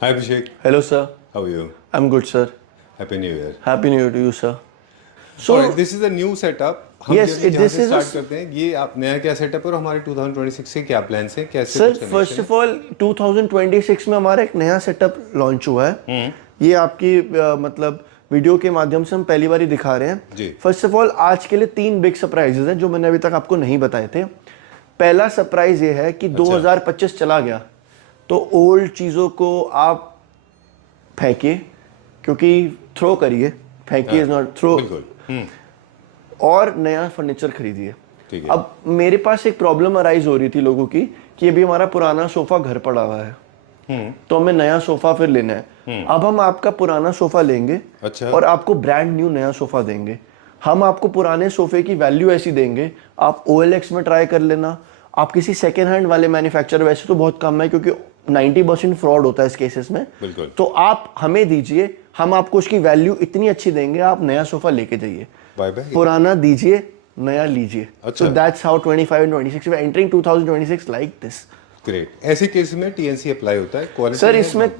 Hi Abhishek, Hello, sir. how are you? I'm good, sir. Happy New Year. Happy New Year to you, sir. Alright, So, this is a new setup. हम yes, जहाँ this से is a start करते हैं, ये आप नया क्या setup है और हमारे 2026 से क्या प्लान्स हैं, कैसे सर कुछ फर्स्ट कनेक्शन ऑफ ऑल 2026 में हमारा एक नया सेटअप लॉन्च हुआ है। ये आपकी मतलब वीडियो के माध्यम से हम पहली बार ही दिखा रहे हैं। जी। फर्स्ट ऑफ ऑल आज के लिए 3 बिग सरप्राइजेज हैं जो मैंने अभी तक आपको नहीं बताए थे। पहला सरप्राइज ये है कि 2025 चला गया तो ओल्ड चीज़ों को आप फेंकिए, क्योंकि थ्रो करिए, फेंकिए इज नॉट थ्रो, बिल्कुल। और नया फर्नीचर खरीदिए। ठीक है। अब मेरे पास एक प्रॉब्लम अराइज हो रही थी लोगों की कि अभी हमारा पुराना सोफा घर पड़ा हुआ है, तो हमें नया सोफा फिर लेना है। अब हम आपका पुराना सोफा लेंगे अच्छा। और आपको ब्रांड न्यू नया सोफा देंगे। हम आपको पुराने सोफे की वैल्यू ऐसी देंगे, आप OLX में ट्राई कर लेना, आप किसी सेकेंड हैंड वाले मैन्युफैक्चरर, वैसे तो बहुत कम है क्योंकि 90% फ्रॉड होता है इस केसेस में, बिल्कुल। तो आप हमें दीजिए, हम आपको उसकी वैल्यू इतनी अच्छी देंगे, आप नया सोफा लेके जाइए। Bye bye. पुराना दीजिए, नया लीजिए। अच्छा। So that's how 25 and 26 we are entering 2026 like this. Great. ऐसे केस में TNC अप्लाई होता है, क्वालिटी सर इसमें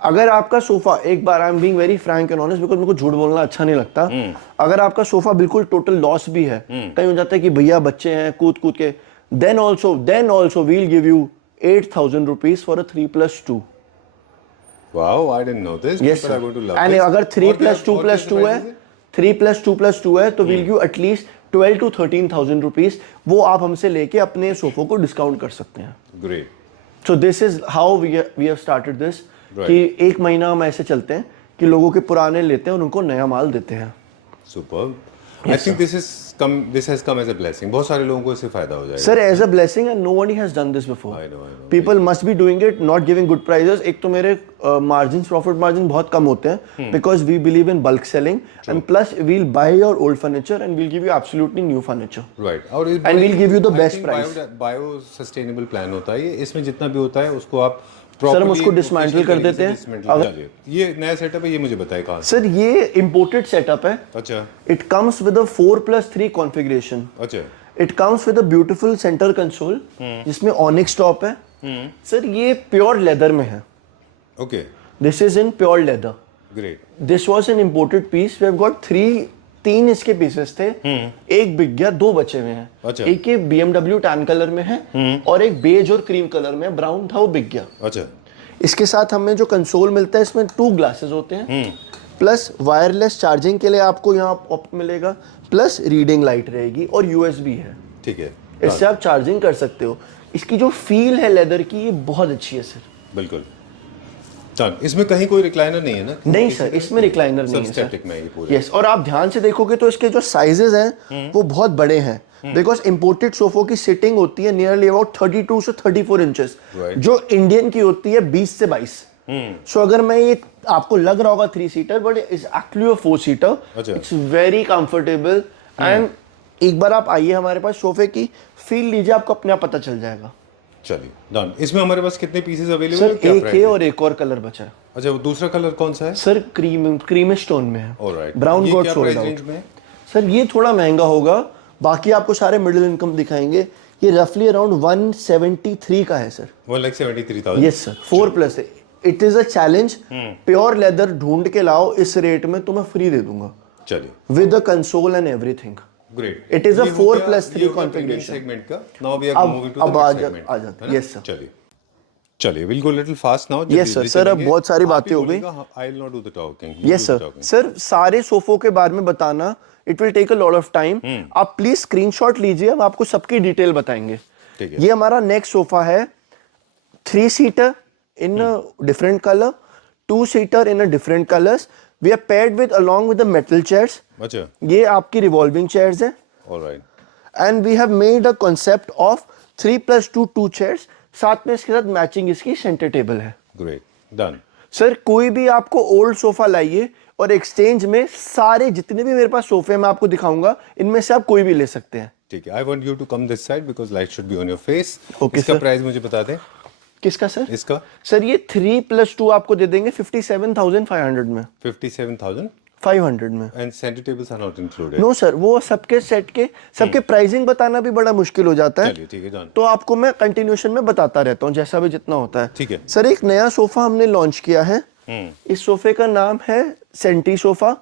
अगर आपका सोफा, एक बार I am being very frank and honest because मेरे को झूठ बोलना अच्छा नहीं लगता, अगर आपका सोफा बिल्कुल टोटल लॉस भी है, कहीं हो जाता है कि भैया बच्चे हैं कूद कूद के, then also we'll give you 8,000 rupees for a 3+2. Wow, I didn't know this, Yes, but sir. I going to love And this. अगर 3+2+2 है, 3+2+2 है तो will you at least 12 to 13,000 rupees, वो आप हमसे लेके अपने सोफो को डिस्काउंट कर सकते हैं। Great. So this is how we have started this, कि एक महीना हम ऐसे चलते हैं कि लोगों के पुराने लेते हैं और उनको नया माल देते हैं। Superb. I think this has come as a blessing. बहुत सारे लोगों को इससे फायदा हो जाएगा। Sir as a blessing and nobody has done this before. I know. People must be doing it, not giving good prices. एक तो मेरे मार्जिन, प्रॉफिट मार्जिन बहुत कम होते हैं because we believe in bulk selling, and plus we'll buy your old furniture and we'll give you absolutely new furniture, right. और and we'll give you the best price. Bio sustainable plan होता है ये, इसमें जितना भी होता है उसको आप सर हम उसको डिसमेंटल कर देते हैं। ये नया सेटअप है, ये मुझे बताए कहाँ से? सर ये इंपोर्टेड सेटअप है। अच्छा। It comes with a 4+3 configuration. अच्छा। It comes with a beautiful centre console जिसमें ऑनिक्स टॉप है। सर ये प्योर लेदर में है। Okay. This is in pure leather. Great. This was an imported piece. We have got 3 इसके pieces थे, एक बिक गया, 2 बचे हुए हैं। अच्छा। एक ये BMW टैन कलर में है और एक बेज और क्रीम कलर में, ब्राउन था वो बिक गया। अच्छा। इसके साथ हमें जो कंसोल मिलता है इसमें 2 ग्लासेस होते हैं, प्लस वायरलेस चार्जिंग के लिए आपको यहाँ ऑप्ट मिलेगा, प्लस रीडिंग लाइट रहेगी और USB है। ठीक है। इससे आप चार्जिंग कर सकते हो। इसकी जो फील है लेदर की, ये बहुत अच्छी है सर। बिल्कुल। डन। इसमें कहीं कोई रिक्लाइनर नहीं है ना? नहीं सर, इसमें रिक्लाइनर नहीं है स्टैटिक सर। में ये पूरा। यस, और आप ध्यान से देखोगे तो इसके जो साइजेस हैं वो बहुत बड़े हैं, बिकॉज इंपोर्टेड सोफो की सिटिंग होती है नियरली अबाउट 32 से 34 इंचेस, जो इंडियन की होती है 20 से 22। सो अगर मैं ये, आपको लग रहा होगा 3 seater, but it's actually a 4 seater. It's very comfortable, and एक बार आप आइए हमारे पास, सोफे की फील लीजिए, आपको अपने आप पता चल जाएगा। चलिए डन। इसमें हमारे पास कितने पीसेस अवेलेबल सर हैं? क्या एक प्राइस है है? और एक और कलर बचा है। अच्छा, वो दूसरा कलर कौन सा है? सर क्रीम स्टोन में है। ऑलराइट। ब्राउन ये गोट क्या सोल्ड प्राइस आउट। रेंज में है? सर ये थोड़ा महंगा होगा, बाकी आपको सारे मिडिल इनकम दिखाएंगे। ये रफली अराउंड 173 का है सर। 1,73,000। यस सर, 4+ है। It is a challenge. Pure leather ढूंढ के लाओ इस रेट में तो मैं फ्री दे दूंगा, चलिए। With the console and everything. Great. It is a 4+3 configuration. Segment का। Now we are moving to the अब नेक्स्ट सेगमेंट। आ जाते। Yes sir. चलिए will go little fast now. Yes sir. Sir अब बहुत सारी बातें हो गई। I will not do the talking. Yes sir. Sir सारे सोफों के बारे में बताना, it will take a lot of time. आप प्लीज स्क्रीनशॉट लीजिए, हम आपको सबकी डिटेल बताएंगे। ठीक है। ये हमारा नेक्स्ट सोफा है, 3 seater in different colour, 2 seater in different colours. We are paired with along with the metal chairs. अच्छा। ये आपकी रिवॉल्विंग चेयर्स है, alright. And we have made a concept of 3+2 2 chairs. साथ में इसके साथ मैचिंग इसकी सेंटर टेबल है। ग्रेट। डन। सर कोई भी आपको ओल्ड सोफा लाइए और एक्सचेंज में सारे जितने भी मेरे पास सोफे मैं आपको दिखाऊंगा, इनमें से आप कोई भी ले सकते हैं। ठीक है। I want you to come this side because light should be on your face. Okay, इसका sir. प्राइस मुझे बता दें। किसका सर? इसका सर ये 3+2 आपको दे देंगे 57,500 में। 57,000 500 में। And centre tables are not included. No sir, वो सबके सेट के सबके प्राइसिंग बताना भी बड़ा मुश्किल हो जाता है। चलिए ठीक है डन। तो आपको मैं कंटिन्यूशन में बताता रहता हूँ जैसा भी जितना होता है। ठीक है। सर एक नया सोफा हमने लॉन्च किया है। इस सोफे का नाम है सेंटी सोफा।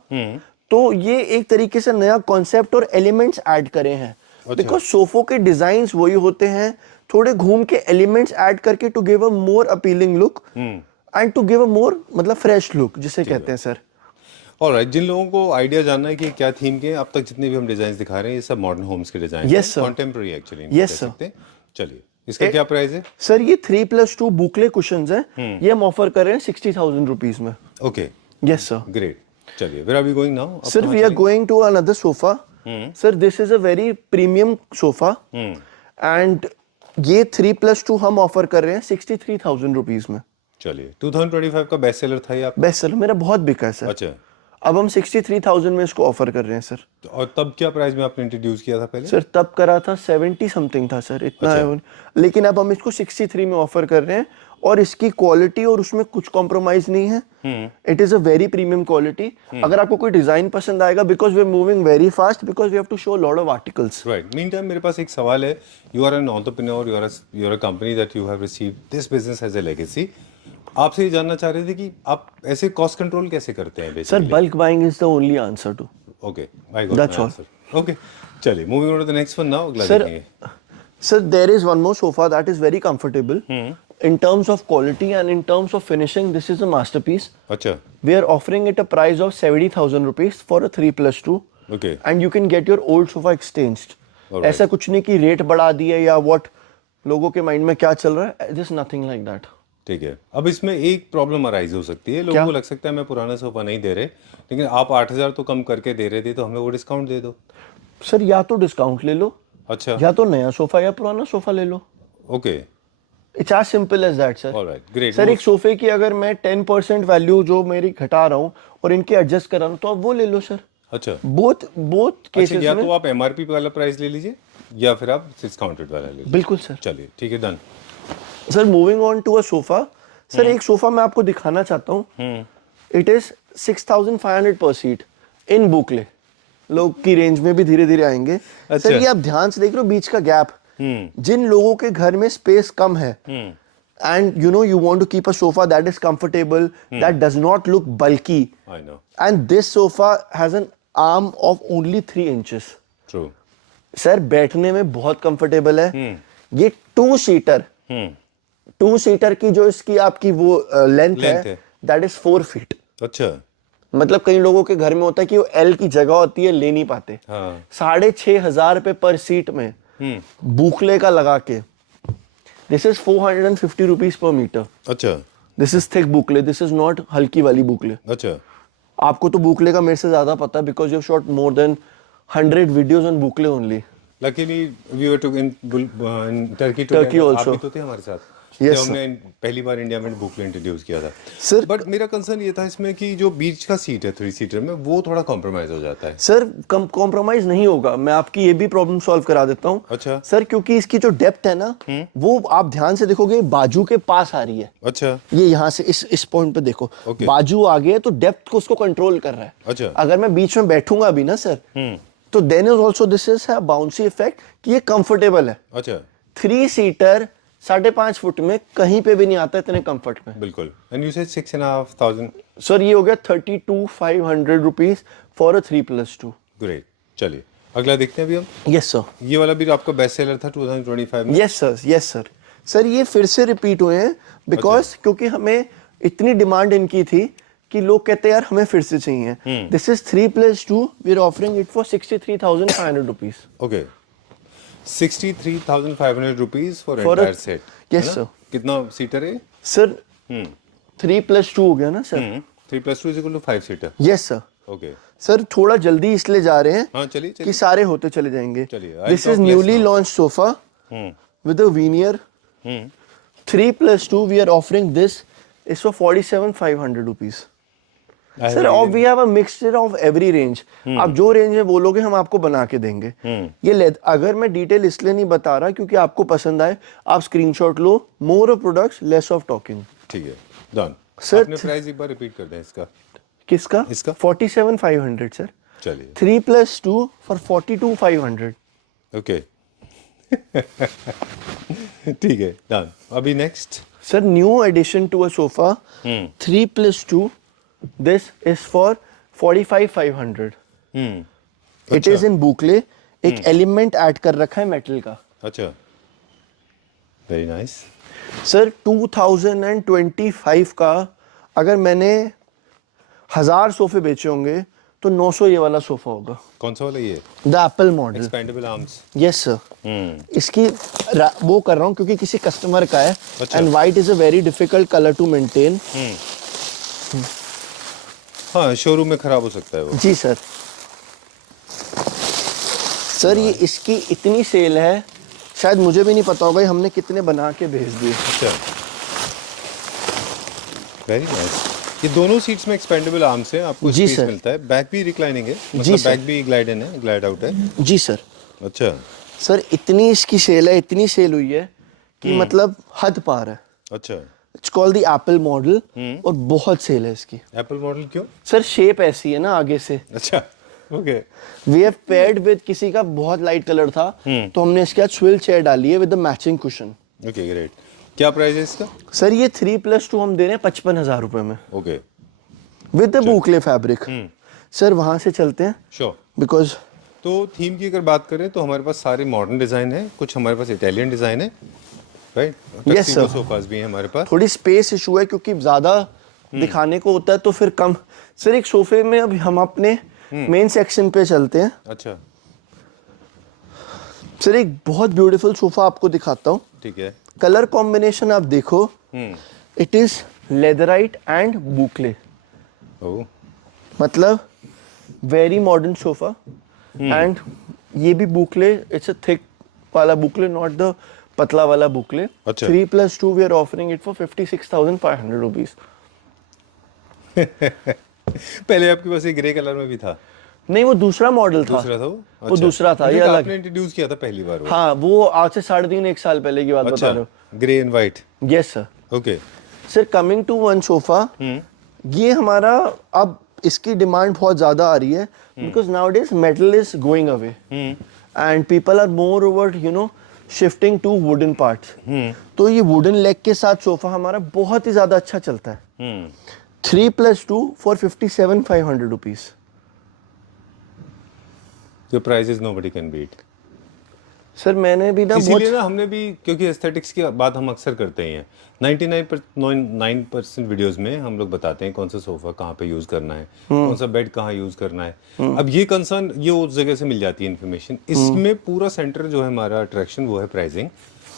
तो ये एक तरीके से नया कॉन्सेप्ट और एलिमेंट्स ऐड करे हैं। बिकॉज सोफो के डिजाइन्स वही होते हैं, थोड़े घूम के एलिमेंट्स ऐड करके to give a more appealing look and to give a more मतलब फ्रेश लुक जिसे कहते हैं सर। ऑलराइट, जिन लोगों को आइडिया जानना है कि क्या थीम के, अब तक जितने भी हम डिजाइन दिखा रहे हैं ये सब मॉडर्न होम्स के डिजाइन हैं, कंटेम्पररी एक्चुअली कह सकते हैं। चलिए इसका क्या प्राइस है सर? ये 3+2 बुकले कुशंस हैं, ये हम ऑफर कर रहे हैं 60,000 रुपीज में। Okay yes sir. ग्रेट। चलिए where are we going now? Sir we are going to another sofa. Sir this is a very premium sofa and ये 3+2 हम ऑफर कर रहे हैं 63,000 रुपीज में। चलिए 2025 का बेस्ट सेलर था ये आपका? बेस्ट सेलर मेरा बहुत बिका है सर। अच्छा, अब हम 63,000 में इसको ऑफर कर रहे हैं सर। और तब क्या प्राइस में आपने इंट्रोड्यूस किया था पहले? सर तब करा था 70 समथिंग था सर, इतना है। लेकिन अब हम इसको 63 में ऑफर कर रहे हैं और इसकी क्वालिटी और उसमें कुछ कॉम्प्रोमाइज नहीं है। It is a very premium quality. अगर आपको कोई डिजाइन पसंद आएगा, because we are moving very fast, because we have to show lot of articles. Right. Mean time मेरे पास एक सवाल है। You are an entrepreneur, you are a company that you have received this business as a legacy. आपसे ये जानना चाह रहे थे कि आप ऐसे कॉस्ट कंट्रोल कैसे करते हैं? Sir bulk buying is the only answer to. Okay, I got my answer. Okay चलिए moving on to the next one now. अगला देखेंगे। Sir, there is one more sofa that is very comfortable. In terms of quality and in terms of finishing, this is a masterpiece. अच्छा, We are offering it a price of 70,000 rupees for a 3+2. okay. And you can get your old sofa exchanged. Alright. ऐसा कुछ नहीं कि rate बढ़ा दिया या what लोगों के माइंड में क्या चल रहा है। This is nothing like that. ठीक है। अब इसमें एक प्रॉब्लम अराइज हो सकती है। लोगों को लग सकता है मैं पुराना सोफा नहीं दे रहे, लेकिन आप 8,000 तो कम करके दे रहे थे, तो हमें वो डिस्काउंट दे दो। सर या तो डिस्काउंट ले लो, अच्छा, या तो नया सोफा या पुराना सोफा ले लो। Okay, it's as simple as that sir. Alright, great. Sir एक सोफे की अगर मैं 10% वैल्यू जो मेरी घटा रहा हूँ और इनके एडजस्ट कर रहा हूँ, तो आप वो ले लो सर। अच्छा, बोथ केसेस या में। तो आप एमआरपी वाला प्राइस ले लीजिए या फिर आप डिस्काउंटेड वाला ले लीजिए। बिल्कुल सर। चलिए ठीक है, done. Sir moving on to a sofa. Sir एक सोफा मैं आपको दिखाना चाहता हूँ। इट इज 6,500 पर सीट इन बुकले। लोग की रेंज में भी धीरे धीरे आएंगे। सर ये आप ध्यान से देख लो बीच का गैप। जिन लोगों के घर में स्पेस कम है and you want to keep a sofa that is comfortable, that does not look bulky. I know. And this sofa has an arm of only 3 inches. True. Sir बैठने में बहुत कंफर्टेबल है। ये 2 सीटर की जो इसकी आपकी वो लेंथ है दैट इज 4 फीट। अच्छा, मतलब कई लोगों के घर में होता है कि वो एल की जगह होती है, ले नहीं पाते। 6,500 रुपए पर सीट में बुकले का लगा के। This is 450 rupees per metre. अच्छा, this is thick boucle, this is not हल्की वाली बुकले। अच्छा, आपको तो बुकले का मेरे से ज्यादा पता है because you have shot more than 100 videos on boucle only. Luckily we were too in Turkey also. आप भी तो थे हमारे साथ। Yes, हमने पहली बार इंडिया में बुकले इंट्रोड्यूस किया था सर। बट मेरा कंसर्न ये था इसमें कि जो बीच का सीट है 3 सीटर में, वो थोड़ा कॉम्प्रोमाइज हो जाता है। सर कॉम्प्रोमाइज नहीं होगा, मैं आपकी ये भी प्रॉब्लम सॉल्व करा देता हूँ। अच्छा सर, क्योंकि इसकी जो डेप्थ है ना, वो आप ध्यान से देखोगे बाजू के पास आ रही है। अच्छा, ये यहाँ से इस पॉइंट पे देखो, बाजू आ गया तो डेप्थ को उसको कंट्रोल कर रहा है। अच्छा, अगर मैं बीच में बैठूंगा भी ना सर, तो then is also this is है बाउंसी इफेक्ट कि ये कंफर्टेबल है। अच्छा, 3 सीटर 5.5 फुट में कहीं पे भी नहीं आता इतने कंफर्ट में। बिल्कुल। And you said 6,500। सर ये हो गया 32,500 रुपीज फॉर अ 3+2। ग्रेट। चलिए अगला देखते हैं अभी हम। Yes sir. ये वाला भी आपका बेस्ट सेलर था 2025 में। Yes sir, yes sir. Sir ये फिर से रिपीट हुए हैं बिकॉज क्योंकि हमें इतनी डिमांड इनकी थी कि लोग कहते हैं यार हमें फिर से चाहिए। This is 3+2, we are offering it for 63,500 rupees. Okay, 63,500 rupees for For a- entire set. Yes, sir. कितना सीटर है? सर 3+2 हो गया ना sir? 3+2 is equal to 5 seater. Yes sir. Okay, sir थोड़ा जल्दी इसलिए जा रहे हैं हाँ चलिए कि सारे होते चले जाएंगे। चलिए, this I'll is talk newly less now. Launch sofa with a veneer. 3+2 we are offering this is for 47,500 rupees. Sir और we have a mixture of every range. आप जो रेंज में बोलोगे हम आपको बना के देंगे। ये अगर मैं डिटेल इसलिए नहीं बता रहा क्योंकि आपको पसंद आए, आप screenshot low. More of products, less of talking. ठीक है, डन। Sir, आपने प्राइस एक बार रिपीट कर दें इसका। किसका? इसका 47,500 सर। चलिए 3+2 फॉर 42,500। ओके ठीक है डन। अभी next Sir, new addition to a sofa, 3+2. This is for 45,500. It is in boucle. एक एलिमेंट ऐड कर रखा है मेटल का। अच्छा वेरी नाइस। सर 2025 का अगर मैंने 1000 सोफे बेचे होंगे तो 900 ये वाला सोफा होगा। कौन सा वाला ये? The apple model. Expandable arms. Yes sir. इसकी वो कर रहा हूँ क्योंकि किसी कस्टमर का है। अच्छा। And white is a very difficult colour to maintain. हाँ शोरूम में खराब हो सकता है वो। जी सर। सर ये इसकी इतनी सेल है शायद मुझे भी नहीं पता होगा हमने कितने बना के भेज दिए। अच्छा वेरी नाइस। ये दोनों सीट्स में एक्सपेंडेबल आर्म्स हैं, आपको जी स्पेस सर। मिलता है। बैक भी रिक्लाइनिंग है, जी मतलब सर। बैक भी ग्लाइड इन है, ग्लाइड आउट है। जी सर। अच्छा सर इतनी इसकी सेल है, इतनी सेल हुई है कि मतलब हद पार है। अच्छा it's called the apple model और बहुत सेल है इसकी। एप्पल मॉडल क्यों? सर शेप ऐसी है ना आगे से। अच्छा okay we have paired with किसी का बहुत लाइट कलर था तो हमने इसके साथ स्विल चेयर डाली है with the matching cushion. Okay great. क्या प्राइस है इसका? सर ये 3+2 हम दे रहे हैं 55,000 रुपए में okay with the boucle fabric. Sir वहां से चलते हैं श्योर। बिकॉज तो थीम की अगर बात करें तो हमारे पास सारे मॉडर्न डिजाइन है, कुछ हमारे पास इटालियन डिजाइन है, राइट? Yes, sir. सोफास भी हैं हमारे पास। थोड़ी स्पेस इशू है क्योंकि ज्यादा दिखाने को होता है तो फिर कम। सर एक सोफे में अभी हम अपने मेन सेक्शन पे चलते हैं। अच्छा सर एक बहुत ब्यूटीफुल सोफा आपको दिखाता हूँ। ठीक है। कलर कॉम्बिनेशन आप देखो, इट इज लेदराइट एंड बूकले। ओह मतलब वेरी मॉडर्न सोफा एंड ये भी बूकले, इट्स अ थिक वाला बूकले, नॉट द पतला वाला बूकले। अच्छा। 3+2 we are offering it for 56,500 rupees. पहले आपके पास एक ग्रे कलर में भी था? नहीं वो दूसरा मॉडल था। दूसरा था वो? वो दूसरा था, ये मुझे अलग। आपने इंट्रोड्यूस किया था पहली बार वो। हाँ वो आज से 3.5 साल पहले की बात बता रहे हो। Grey and white. Yes sir. Okay sir coming to one sofa, ये हमारा अब इसकी डिमांड बहुत ज्यादा आ रही है because nowadays metal is going away and people are moreover you know shifting to wooden parts. तो ये वुडन लेग के साथ सोफा हमारा बहुत ही ज्यादा अच्छा चलता है। 3+2 for 57,500 rupees. The prices nobody can beat। Sir मैंने भी ना इसीलिए ना हमने भी, क्योंकि एस्थेटिक्स की बात हम अक्सर करते ही हैं, 99% वीडियोस में हम लोग बताते हैं कौन सा सोफा कहाँ पे यूज करना है, कौन सा बेड कहाँ यूज करना है। अब ये कंसर्न ये उस जगह से मिल जाती है इन्फॉर्मेशन। इसमें पूरा सेंटर जो है हमारा अट्रैक्शन वो है प्राइसिंग।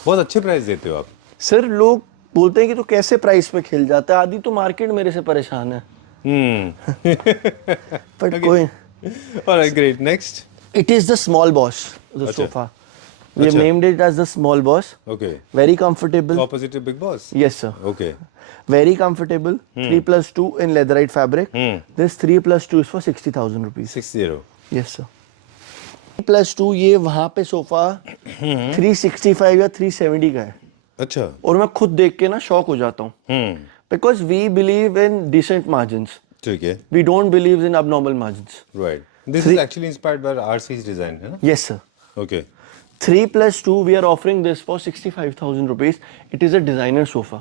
बहुत अच्छे प्राइस देते हो आप। सर लोग बोलते हैं कि तो कैसे प्राइस पे खेल जाता है, आधी तो मार्केट मेरे से परेशान है। बट कोई alright great next. It is the small boss, the अच्छा। sofa. We have named it as the small boss. Okay Very comfortable. Opposite big boss. Yes, sir. Okay Very comfortable. 3+2 in leatherite fabric. This 3+2 is for 60,000 rupees. 60। Yes, sir. 3+2 ये वहाँ पे sofa 365 या 370 का है अच्छा और मैं खुद देख के ना शॉक हो जाता हूँ because we believe in decent margins. ठीक है We don't believe in abnormal margins. Right. This is actually inspired by RC's design है ना? Yes, sir. Okay 3+2 we are offering this for 65,000 rupees. It is a designer sofa.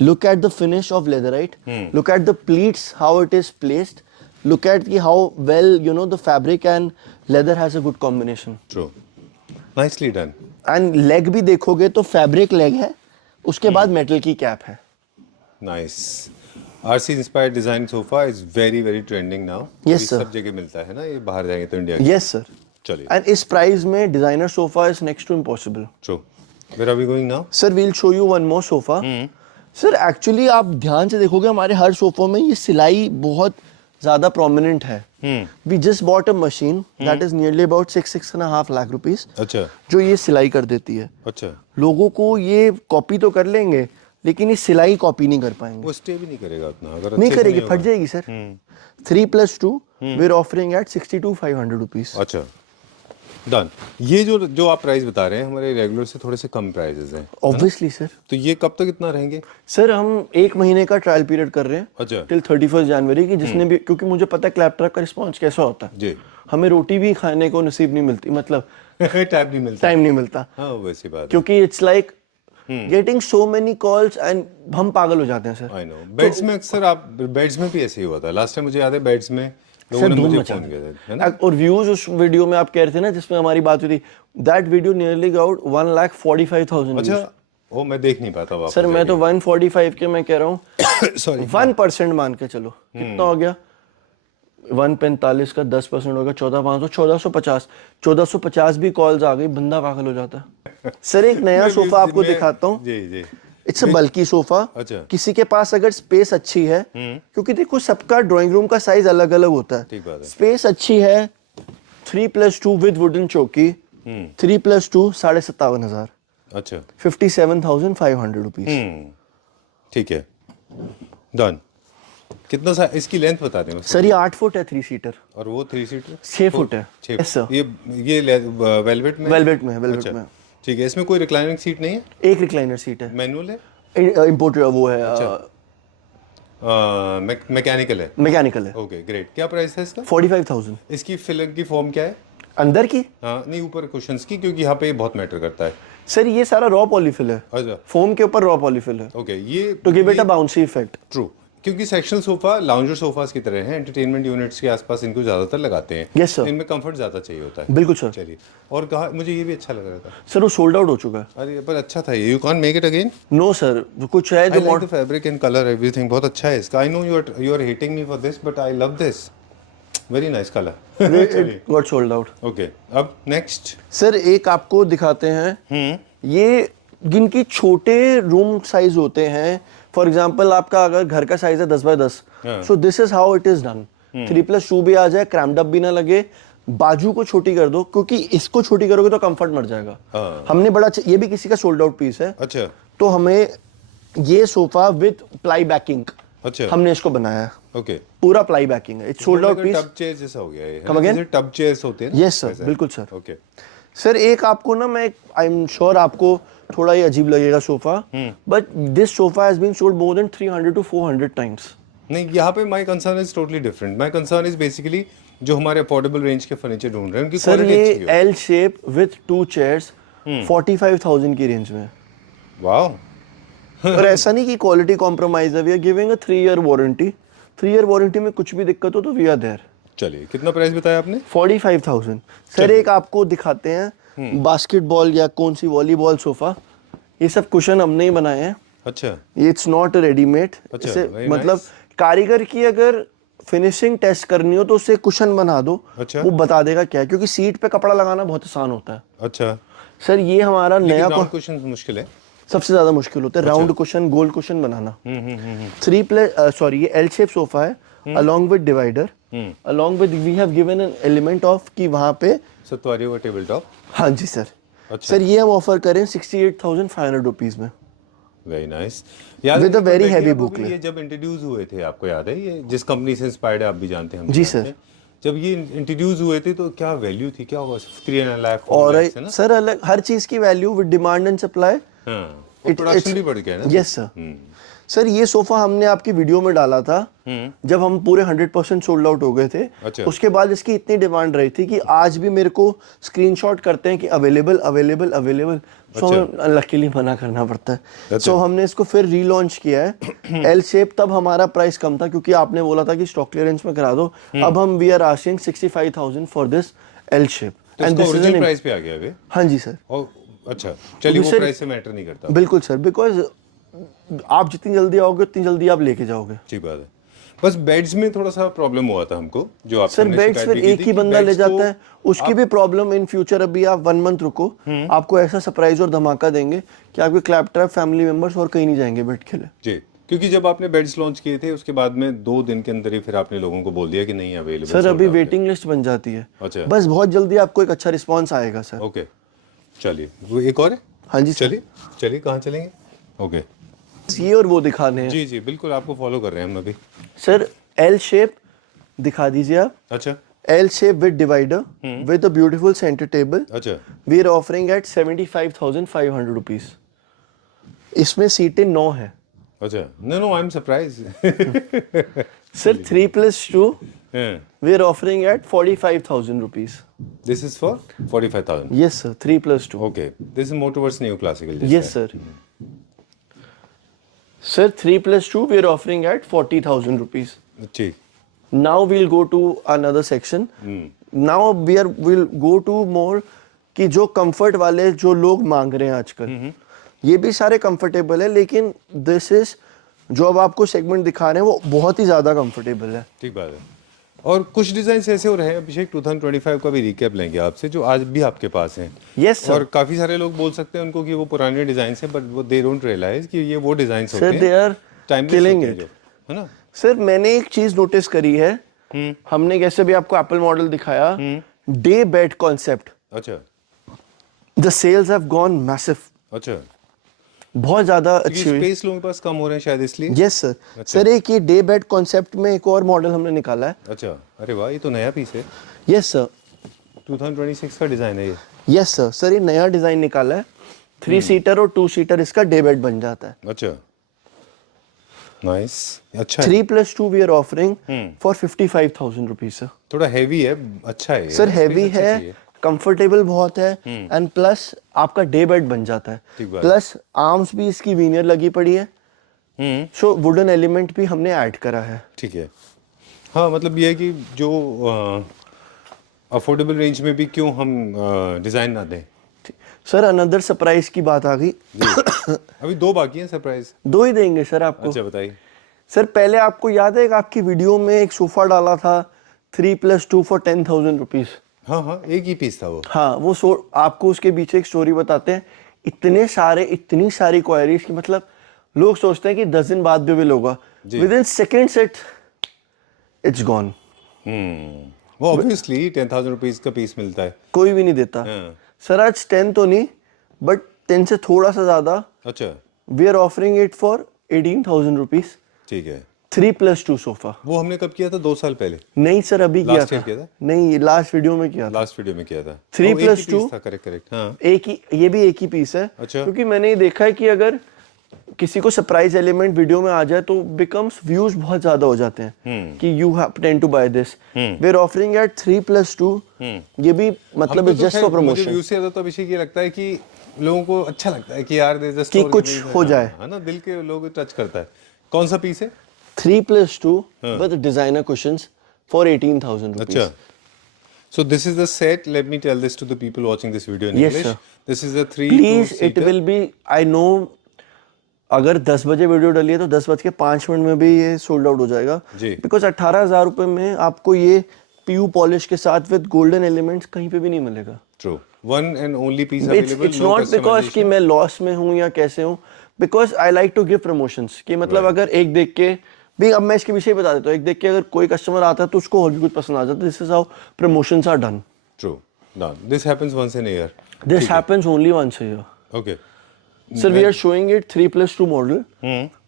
Look at the finish of leatherite. Look at the pleats, how it is placed. Look at how well you know the fabric and leather has a good combination. True nicely done. And leg भी देखोगे तो fabric leg है, उसके बाद metal की cap है। Nice. RC inspired design sofa is very very trending now. Yes, sir. सब जगह मिलता है ना, ये बाहर जाएंगे तो इंडिया। Yes, sir. चलिए And इस price में designer sofa is next to impossible. True. Where are we going now? Sir, we'll show you one more sofa. Sir, actually आप ध्यान से देखोगे हमारे हर सोफों में ये सिलाई बहुत ज्यादा prominent है। We just bought a machine that is nearly about 6.5 lakh rupees. अच्छा जो ये सिलाई कर देती है। अच्छा। लोगों को ये कॉपी तो कर लेंगे लेकिन ये सिलाई कॉपी नहीं कर पाएंगे। वो स्टे भी नहीं करेगा उतना अगर नहीं अच्छे से करेगी, होगा। फट जाएगी sir. 3+2 we're offering at 62,500 rupees. अच्छा डन। ये जो आप प्राइस बता रहे हैं हमारे रेगुलर से थोड़े से कम प्राइसेस हैं, ऑब्वियसली सर। तो ये कब तक इतना रहेंगे? सर हम 1 महीने का ट्रायल पीरियड कर रहे हैं अच्छा टिल 31 जनवरी की, जिसने भी, क्योंकि मुझे पता है क्लैपट्रैप का रिस्पॉन्स कैसा होता है। जी। हमें रोटी भी खाने को नसीब नहीं मिलती, मतलब टाइम नहीं मिलता। टाइम नहीं मिलता, हाँ वैसी बात है। क्योंकि it's like getting so many calls and हम पागल हो जाते हैं सर। आई नो, बेड्स में अक्सर आप बेड्स में भी ऐसे ही हुआ था लास्ट टाइम, मुझे याद है बेड्स में लोगों ने धूम मुझे मचा फोन किया था, है ना? और व्यूज उस वीडियो में आप कह रहे थे ना जिसमें हमारी बात हुई थी, दैट वीडियो नियरली गॉट 1,45,000 अच्छा, ओ मैं देख नहीं पाता वापस सर। मैं तो 145 के मैं कह रहा हूँ सॉरी 1% मान के चलो, कितना हो गया? 145 का 10% होगा 14,500, 1450। 1450 भी कॉल्स आ गई, बंदा पागल हो जाता है। सर एक नया सोफा आपको दिखाता हूँ। जी जी। It's a bulky sofa. अच्छा। किसी के पास अगर स्पेस अच्छी है, क्योंकि देखो सबका ड्राइंग रूम का साइज अलग अलग होता है, ठीक बात है। स्पेस अच्छी है, 3+2 विद वुडन चौकी, 3+2 57,000, अच्छा 57,500 रुपीज। ठीक है, डन। कितना सा इसकी लेंथ बता दें सर ये 8 फुट है 3 सीटर, और वो 3 सीटर 6 फुट है। 6 Yes, sir. ये वेलवेट में? वेलवेट में, वेलवेट अच्छा में। ठीक है, इसमें कोई रिक्लाइनिंग सीट नहीं है? एक रिक्लाइनर सीट है, मैनुअल है? इम्पोर्टेड वो है, मैकेनिकल है? मैकेनिकल है। Okay great. क्या प्राइस है इसका? 45,000। इसकी फिलर की फॉर्म क्या है? अंदर की हाँ नहीं, ऊपर कुशंस की, क्योंकि यहाँ पे ये बहुत मैटर करता है। सर ये सारा रॉ पॉलीफिल है, अच्छा फोम के ऊपर रॉ पॉलीफिल है, ओके। ये to give it a bouncy effect. True, क्योंकि सेक्शनल सोफा लाउंजर सोफास की तरह है, एंटरटेनमेंट यूनिट्स के आसपास इनको ज्यादातर लगाते हैं। Yes, sir. इनमें कंफर्ट ज्यादा चाहिए होता है। बिल्कुल सर। चलिए, और कहा मुझे ये भी अच्छा लग रहा था। सर वो सोल्ड आउट हो चुका है। अरे पर अच्छा था ये, you can't make it again. No sir, कुछ है आई जो like the fabric and colour, everything बहुत अच्छा है इसका। I know you are hating me for this, but I love this, very nice colour. Got sold out. Okay, अब next. Sir एक आपको दिखाते हैं, ये जिनकी छोटे रूम साइज होते हैं, फॉर एग्जांपल आपका अगर घर का साइज है 10x10, so this is how it is done. 3+2 भी आ जाए, क्रैम्ड अप भी ना लगे, बाजू को छोटी कर दो, क्योंकि इसको छोटी करोगे तो कंफर्ट मर जाएगा। हमने बड़ा ये भी किसी का सोल्ड आउट पीस है, अच्छा तो हमें ये सोफा विद प्लाई बैकिंग अच्छा हमने इसको बनाया है, ओके। पूरा प्लाई बैकिंग है। It's sold out piece. Tub chair जैसा हो गया ये, Come again? जैसे टब चेयर्स होते हैं। Yes, sir, बिल्कुल सर। ओके। सर एक आपको ना, मैं आई एम श्योर आपको थोड़ा ये अजीब लगेगा sofa, but this sofa has been sold more than 300 to 400 times. नहीं, यहाँ पे my concern is totally different. My concern is basically जो हमारे अफोर्डेबल रेंज के फर्नीचर ढूंढ रहे हैं उनकी सर क्वालिटी ये अच्छी हो। एल शेप विथ 2 चेयर्स 45,000 की रेंज में। वाओ। और ऐसा नहीं कि क्वालिटी कॉम्प्रोमाइज है, we are giving a 3-year warranty. 3-year warranty में कुछ भी दिक्कत हो तो वी आर देयर। चलिए, कितना प्राइस बताया आपने? 45,000। सर एक आपको दिखाते हैं बास्केटबॉल या कौन सी वॉलीबॉल सोफा, ये सब कुशन हमने ही बनाए हैं। अच्छा ये इट्स नॉट रेडीमेड। अच्छा, इसे very मतलब nice. कारीगर की अगर फिनिशिंग टेस्ट करनी हो तो उससे कुशन बना दो, अच्छा। वो बता देगा क्या है, क्योंकि सीट पे कपड़ा लगाना बहुत आसान होता है। अच्छा, सर ये हमारा नया लेकिन राउंड कुशन मुश्किल है। सबसे ज्यादा मुश्किल होता है राउंड कुशन, गोल कुशन बनाना। 3+ ये एल शेप सोफा है, along with divider, along with we have given an element of कि वहाँ पे सत्वारी और टेबल टॉप। हाँ जी सर। अच्छा। सर ये हम ऑफर करें 68,500 रुपीज में, वेरी नाइस। याद With a है very देखिए, heavy आपको booklet. ये जब इंट्रोड्यूस हुए थे, आपको याद है ये जिस कंपनी से इंस्पायर्ड है, आप भी जानते हैं, हम भी जी, जानते सर। हैं। जब ये इंट्रोड्यूस हुए थे तो क्या वैल्यू थी, क्या होगा? 3.5 लाख और है ना? सर अलग हर चीज की value with demand and supply. हाँ, और प्रोडक्शन भी बढ़ गया ना। Yes sir. सर ये सोफा हमने आपकी वीडियो में डाला था जब हम पूरे 100% सोल्ड आउट हो गए थे। अच्छा। उसके बाद इसकी इतनी डिमांड रही थी कि आज भी मेरे को स्क्रीनशॉट करते हैं कि available available available. So luckily मना करना पड़ता है। सो हमने इसको फिर रीलॉन्च किया है। एल शेप तब हमारा प्राइस कम था क्योंकि आपने बोला था कि स्टॉक क्लियरेंस में करा दो। अब हम we are asking 65,000 for this L shape. तो इसका ओरिजिनल प्राइस पे आ गया अभी। हाँ जी सर। और अच्छा, चलिए, वो प्राइस से मैटर नहीं करता। बिल्कुल सर, बिकॉज आप जितनी जल्दी आओगे उतनी जल्दी आप लेके जाओगे। ठीक बात है। बस बेड्स में थोड़ा सा प्रॉब्लम हुआ था हमको, जो आप सर बेड्स फिर एक ही बंदा ले जाता है, उसकी भी प्रॉब्लम इन फ्यूचर। अभी आप 1 मंथ रुको, आपको ऐसा सरप्राइज और धमाका देंगे कि आपके क्लैपट्रैप फैमिली मेंबर्स और कहीं नहीं जाएंगे बेड के लिए। जी, क्योंकि जब आपने बेड्स लॉन्च किए थे उसके बाद में 2 दिन के अंदर ही फिर आपने लोगों को बोल दिया कि नहीं अवेलेबल। सर अभी वेटिंग लिस्ट बन जाती है। अच्छा। बस बहुत जल्दी आपको एक अच्छा रिस्पॉन्स आएगा सर। ओके, चलिए, वो एक और है। हाँ जी सर। चलिए चलिए, कहाँ चलेंगे? ओके, ये और वो दिखाने हैं। जी जी बिल्कुल, आपको फॉलो कर रहे हैं हम अभी। सर एल शेप दिखा दीजिए आप। अच्छा, L shape with divider with a beautiful center table. अच्छा We are offering at 75,500 rupees. इसमें सीटें 9 है अच्छा no I am surprise sir. 3+2 we are offering at 45,000 rupees. This is for 45,000. Yes sir, 3+2. Okay, this is more towards neo classical. Yes sir. Sir, 3+2 we are offering at 40,000 rupees. ठीक. Now we'll go to another section. Now we'll go to more कि जो comfort वाले जो लोग मांग रहे हैं आजकल, ये भी सारे कंफर्टेबल है, लेकिन दिस इज जो अब आपको सेगमेंट दिखा रहे हैं वो बहुत ही ज्यादा कंफर्टेबल है. ठीक बात है. और कुछ डिजाइन ऐसे हो रहे हैं. अभिषेक 2025 का भी रिकैप लेंगे आपसे जो आज भी आपके पास हैं. Yes sir. और काफी सारे लोग बोल सकते हैं उनको कि वो पुराने डिजाइन हैं, बट वो दे डोंट रियलाइज कि ये वो डिजाइन होते हैं. Sir they are killing it, है ना. सर मैंने एक चीज नोटिस करी है. हमने जैसे भी आपको एप्पल मॉडल दिखाया, डे बेड कॉन्सेप्ट, अच्छा the cells have gone massive. अच्छा. बहुत ज्यादा अच्छी हुई. स्पेस लोगों के पास कम हो रहे हैं शायद इसलिए. Yes sir. सर एक ये डे बेड कॉन्सेप्ट में एक और मॉडल हमने निकाला है. अच्छा. अरे वाह, ये तो नया पीस है. Yes sir. 2026 का डिजाइन है ये. Yes sir. सर ये नया डिजाइन निकाला है. 3 सीटर और 2 सीटर इसका डे बेड बन जाता है. अच्छा. नाइस. अच्छा. 3+2 we are offering for 55,000 rupees sir. थोड़ा हैवी है. अच्छा है सर हैवी है, कंफर्टेबल बहुत है, एंड प्लस आपका डे बेड बन जाता है. प्लस आर्म्स भी इसकी वीनियर लगी पड़ी है. सो वुडन एलिमेंट भी हमने ऐड करा है. ठीक है. हाँ, मतलब ये है कि जो अफोर्डेबल रेंज में भी क्यों हम डिजाइन ना दें. सर अनदर सरप्राइज की बात आ गई. अभी 2 बाकी हैं सरप्राइज. 2 ही देंगे सर आपको. अच्छा बताइए. सर पहले आपको याद है आपकी वीडियो में एक सोफा डाला था 3+2 फॉर 10,000 रुपीज. हाँ हाँ, एक ही पीस था वो. हाँ वो आपको उसके पीछे एक स्टोरी बताते हैं. इतनी सारी क्वायरीज की, मतलब लोग सोचते हैं कि 10 दिन बाद भी होगा. With in second set it's gone. वो ऑब्वियसली 10,000 रुपीज का पीस मिलता है. कोई भी नहीं देता. सर आज 10 तो नहीं, बट 10 से थोड़ा सा ज्यादा. अच्छा. We are offering it for 18,000 rupees. ठीक है. 3+2 सोफा. वो हमने कब किया था? 2 साल पहले. नहीं सर अभी किया लास्ट था. ईयर किया था. नहीं लास्ट वीडियो में किया था. लास्ट वीडियो में किया था. 3+2 था. करेक्ट. हाँ. एक ही, ये भी एक ही पीस है. अच्छा. क्योंकि मैंने ये देखा है कि अगर किसी को सरप्राइज एलिमेंट वीडियो में आ जाए तो बिकम्स व्यूज बहुत ज्यादा हो जाते हैं कि you have to buy this. We are offering at 3+2. ये भी मतलब जस्ट फॉर प्रमोशन. व्यूज से ज्यादा तो अभिषेक ये लगता है कि लोगों को अच्छा लगता है कि यार देयर इज अ स्टोरी, कि कुछ हो जाए, है ना. दिल के लोग टच करता है. कौन सा पीस है? 3+2 with designer cushions for 18,000 rupees. अच्छा. So this is the set. Let me tell this to the people watching this video in Yes, English. sir. This is a 3. Please, it will be. I know. अगर 10 बजे video डली है तो 10:05 में भी ये sold out हो जाएगा. बिकॉज 18,000 रुपए में आपको ये पीयू पॉलिश के साथ विद गोल्डन एलिमेंट्स कहीं पे भी नहीं मिलेगा. True. One and only piece available. It's not because कि मैं लॉस में हूँ या कैसे हूँ. Because I like to give promotions. कि मतलब अगर एक देख के भी, अब मैं इसके विषय बता देता हूँ. एक देख के अगर कोई कस्टमर आता है तो उसको और भी कुछ पसंद आ जाता है. This is how promotions are done. True. Done. This happens once in a year. This happens only once a year. Okay. Sir, we are showing it 3+2 model.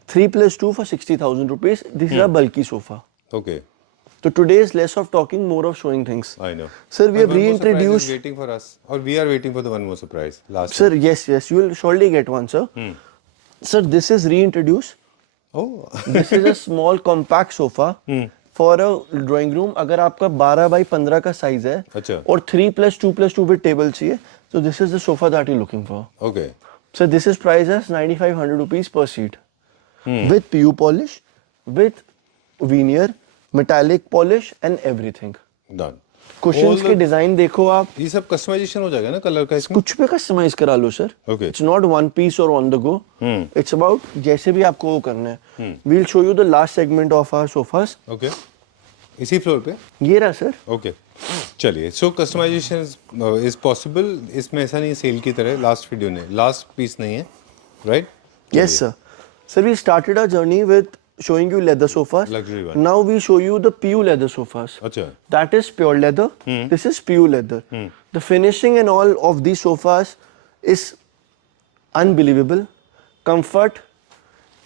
3+2 for 60,000 rupees. This is a bulky sofa. Okay. So today is less of talking, more of showing things. I know. Sir, we have One more surprise reintroduced. is waiting for us, or we are waiting for the one more surprise. Last. Sir, yes, you will surely get one, sir. Sir, this is reintroduced. Oh. This is a small compact sofa for a drawing room. अगर आपका 12x15 का size है अच्छा. और 3+2+2 with table चाहिए, so this is the sofa that you're looking for. Okay. So this is priced as 9,500 rupees per seat. With PU polish, with veneer, metallic polish and everything. Done. Cushions के design देखो आप. ये सब customization हो जाएगा ना colour का इसमें? कुछ भी कस्टमाइज करा लो sir. Okay. It's not one piece or on the go. It's about जैसे भी आपको वो करना है. We'll show you the last segment of our sofas. Okay. इसी फ्लोर पे? ये रहा सर. Okay. चलिए. So customization is possible. इसमें ऐसा नहीं है सेल की तरह. लास्ट वीडियो ने लास्ट पीस नहीं है, right? Yes sir. Sir, we started our journey with showing you leather sofas. Luxury one. Now we show you the PU leather sofas. अच्छा. That is pure leather. This is PU leather. The finishing and all of these sofas is unbelievable. Comfort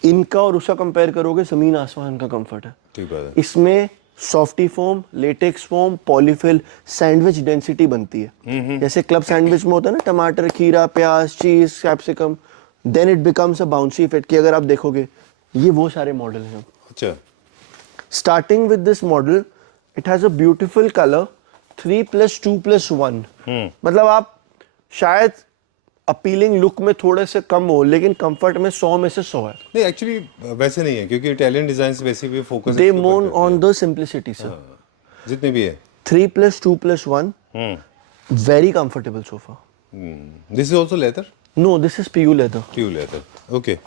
इनका और उसका compare करोगे जमीन आसमान का comfort है. ठीक बात है. इसमें softy foam, latex foam, polyfill, sandwich density बनती है। जैसे क्लब सैंडविच में होता है ना, टमाटर, खीरा, प्याज, cheese, capsicum, then it becomes a bouncy effect. कि अगर आप देखोगे ये वो सारे मॉडल हैं। अच्छा, starting with this model, it has a beautiful colour 3+2+1। मतलब आप शायद अपीलिंग लुक में थोड़े से कम हो, लेकिन कंफर्ट में 100 में से 100 है। नहीं एक्चुअली वैसे नहीं है, क्योंकि इटालियन डिजाइन वैसे भी फोकस दे मोन ऑन द सिंप्लिसिटी सर। जितने भी है। 3+2+1, very comfortable sofa. This is also leather? No, this is PU leather. Pure leather, okay.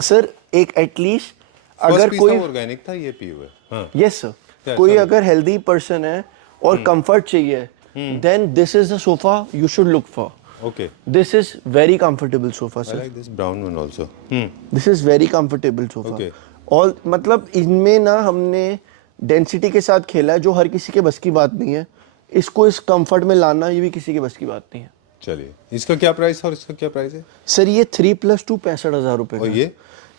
Sir एक एटलीस्ट अगर कोई ऑर्गेनिक था, ये प्योर है। हाँ, यस सर, कोई अगर हेल्दी पर्सन है और कंफर्ट चाहिए, then this is the sofa you should look for. Okay, this is very comfortable sofa I sir. Like this brown one also. This is very comfortable sofa. Okay. और मतलब इनमें ना हमने density के साथ खेला है, जो हर किसी के बस की बात नहीं है। इसको इस कंफर्ट में लाना ये भी किसी के बस की बात नहीं है। चलिए, इसका क्या प्राइस और इसका क्या प्राइस है? सर ये 3+2 65,000 रुपए का और है।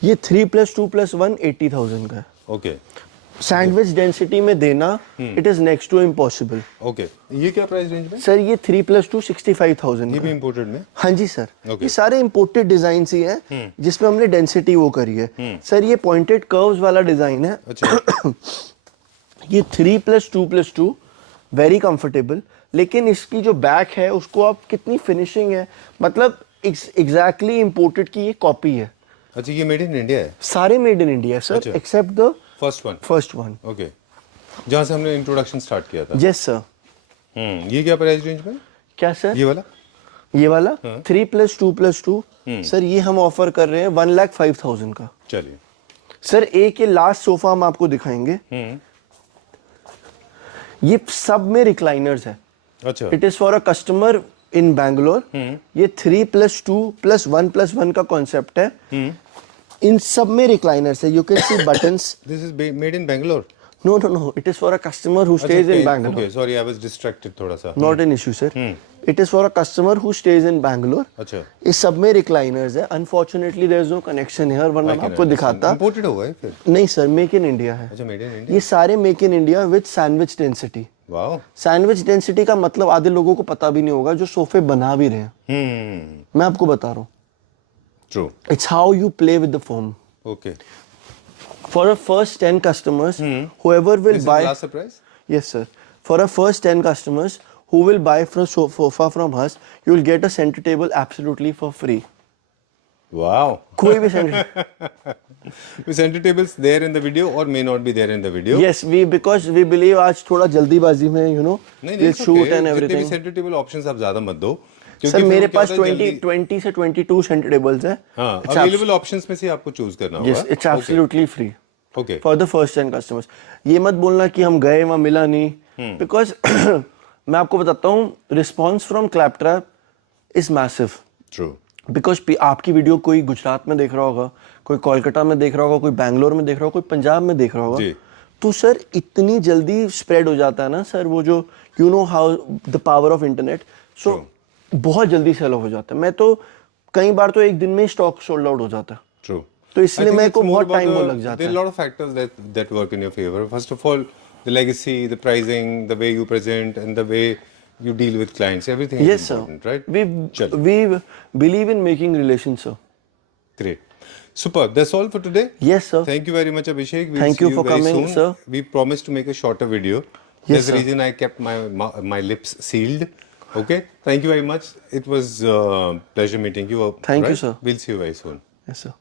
ये 3+2+1 80,000 का है। ओके सैंडविच डेंसिटी में देना it is next to impossible. Okay, ये क्या प्राइस रेंज में? सर ये 3+2 65,000 ये का भी है। इंपोर्टेड में? हाँ जी सर। Okay. ये सारे इंपोर्टेड डिजाइन ही हैं जिसमें हमने डेंसिटी वो करी है। सर ये पॉइंटेड कर्व्स वाला डिजाइन है। अच्छा, ये 3+2+2 वेरी कंफर्टेबल, लेकिन इसकी जो बैक है उसको आप कितनी फिनिशिंग है, मतलब एग्जैक्टली इंपोर्टेड की ये कॉपी है। अच्छा, ये मेड इन इंडिया है? सारे मेड इन इंडिया सर, अच्छा। Except the first one. Okay, जहाँ से हमने इंट्रोडक्शन स्टार्ट किया था। Yes sir. ये क्या प्राइस रेंज में? क्या सर? ये वाला? ये वाला 3+2+2 सर ये हम ऑफर कर रहे हैं 1,05,000 का। चलिए, सर एक ये लास्ट सोफा हम आपको दिखाएंगे। ये सब में रिक्लाइनर्स है। अच्छा, it is for a customer in Bangalore. ये 3+2+1+1 का कॉन्सेप्ट है। इन सब में रिक्लाइनर्स है। You can see buttons. This is made in Bangalore? No no no, it is for a customer who stays in Bangalore. Okay, sorry, I was distracted थोड़ा सा। Not an issue sir. It is for a customer who stays in Bangalore. अच्छा, इस सब में recliners है। Unfortunately there is no connection here, वरना मैं आपको दिखाता। इंपोर्टेड होगा ये फिर? नहीं सर, मेक इन इंडिया है। अच्छा, मेड इन इंडिया। ये सारे make in India with sandwich density. Wow. Sandwich density का मतलब आधे लोगों को पता भी नहीं होगा जो सोफे बना भी रहे हैं। मैं आपको बता रहा हूँ। True. It's how you play with the foam. Okay, For our first 10 customers, whoever will this is buy, last surprise? yes sir, for our first 10 customers who will buy from sofa from us, you will get a center table absolutely for free. Wow. कोई भी center. Center tables there in the video or may not be there in the video? Yes, because we believe आज थोड़ा जल्दीबाजी में नहीं, we'll it's shoot okay. and जितने भी everything. center table options आप ज्यादा मत दो, सर फिर मेरे वो क्या पास होता है, जल्दी- 20 से 22 center tables है। हाँ, It's अवेलेबल ऑप्शंस में से आपको चूज करना होगा। Yes, it's absolutely free. Okay, for the first 10 customers. ये मत बोलना कि हम गए वहाँ मिला नहीं, बिकॉज मैं आपको बताता हूँ response from Claptrap is massive. True. Because आपकी वीडियो कोई गुजरात में देख रहा होगा, कोई कोलकाता में देख रहा होगा, कोई बैंगलोर में देख रहा होगा, कोई पंजाब में देख रहा होगा। जी। तो सर इतनी जल्दी स्प्रेड हो जाता है ना सर, वो जो you know how the power of internet, so बहुत जल्दी सेल हो जाता है। मैं तो कई बार तो एक दिन में स्टॉक सोल्ड आउट हो जाता है। ट्रू। तो इसलिए मेरे को बहुत टाइम वो लग जाता There are है। a lot of factors that work in your favor. First of all, the legacy, the pricing, the way you present, and the way you deal with clients. Everything Yes is sir, important, right? we Chalo. we believe in making relations sir. Great. Super. That's all for today. Yes sir. Thank you very much, Abhishek. We'll Thank see you for very coming, soon. sir. We promised to make a shorter video. Yes, That's the sir. reason I kept my lips sealed. Okay. Thank you very much. It was pleasure meeting you. Thank you, right? sir. We'll see you very soon. Yes sir.